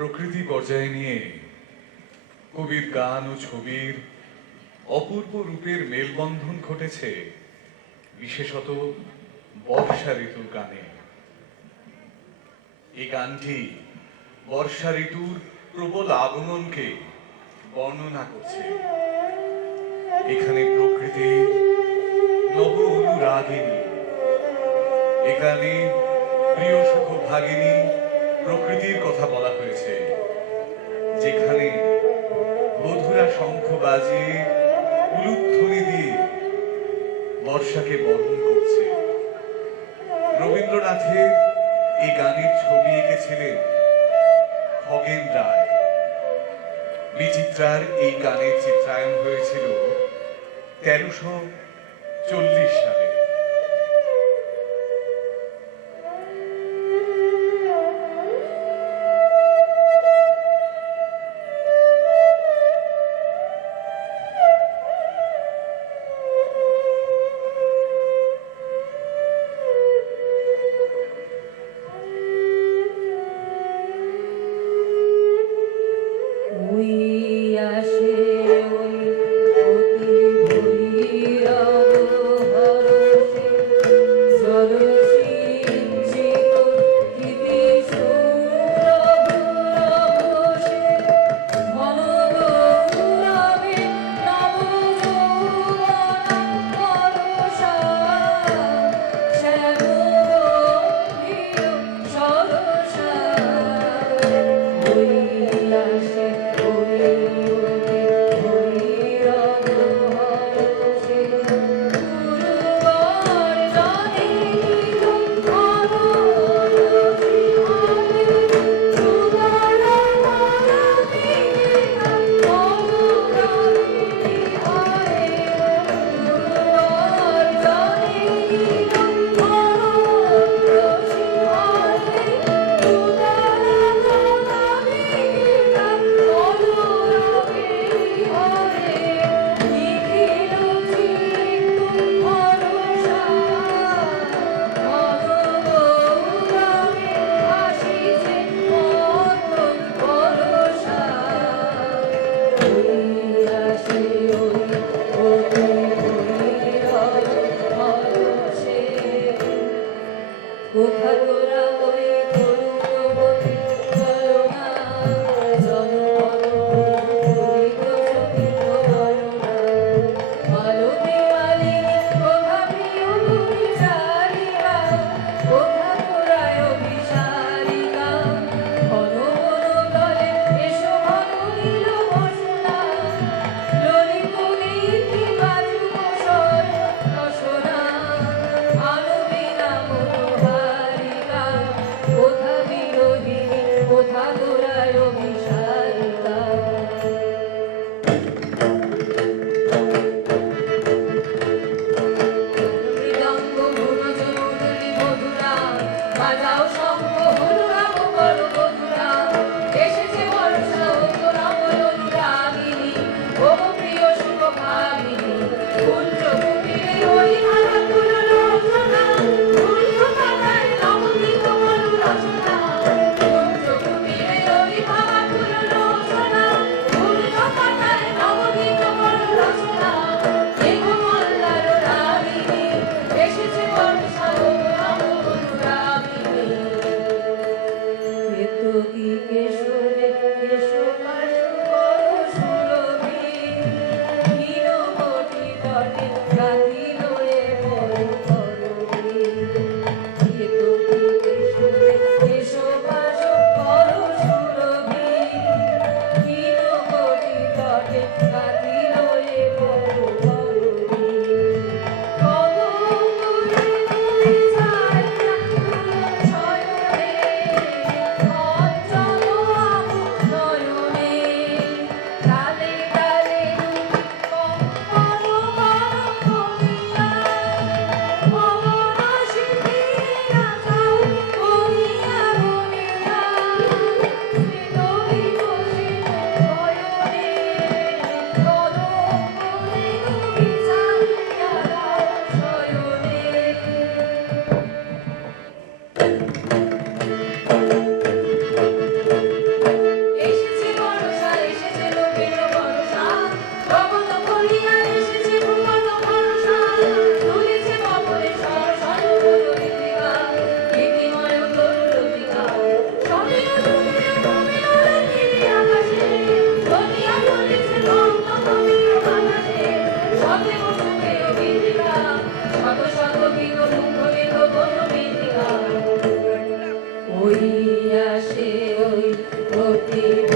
প্রকৃতি পর্যায়ে নিয়ে কবির গান ও ছবির অপূর্ব রূপের মেলবন্ধন ঘটেছে বিশেষত বর্ষা ঋতুর গানে। এই গানটি বর্ষা ঋতুর প্রবল আগমনকে বর্ণনা করছে। এখানে প্রকৃতির নব অনুরাগিনী, এখানে প্রিয় সুখ ভাগিনী প্রকৃতির কথা বলা হয়েছে, যেখানে বধুরা শঙ্খ বাজিয়ে উলুধ্বনি দিয়ে বর্ষাকে বরণ করছে। রবীন্দ্রনাথের এই গানের ছবি এঁকেছিলেন খগেন রায়। বিচিত্রার এই গানের চিত্রায়ন হয়েছিল 1340 সালে। আসে ওই অতি ভৈরব হর দেব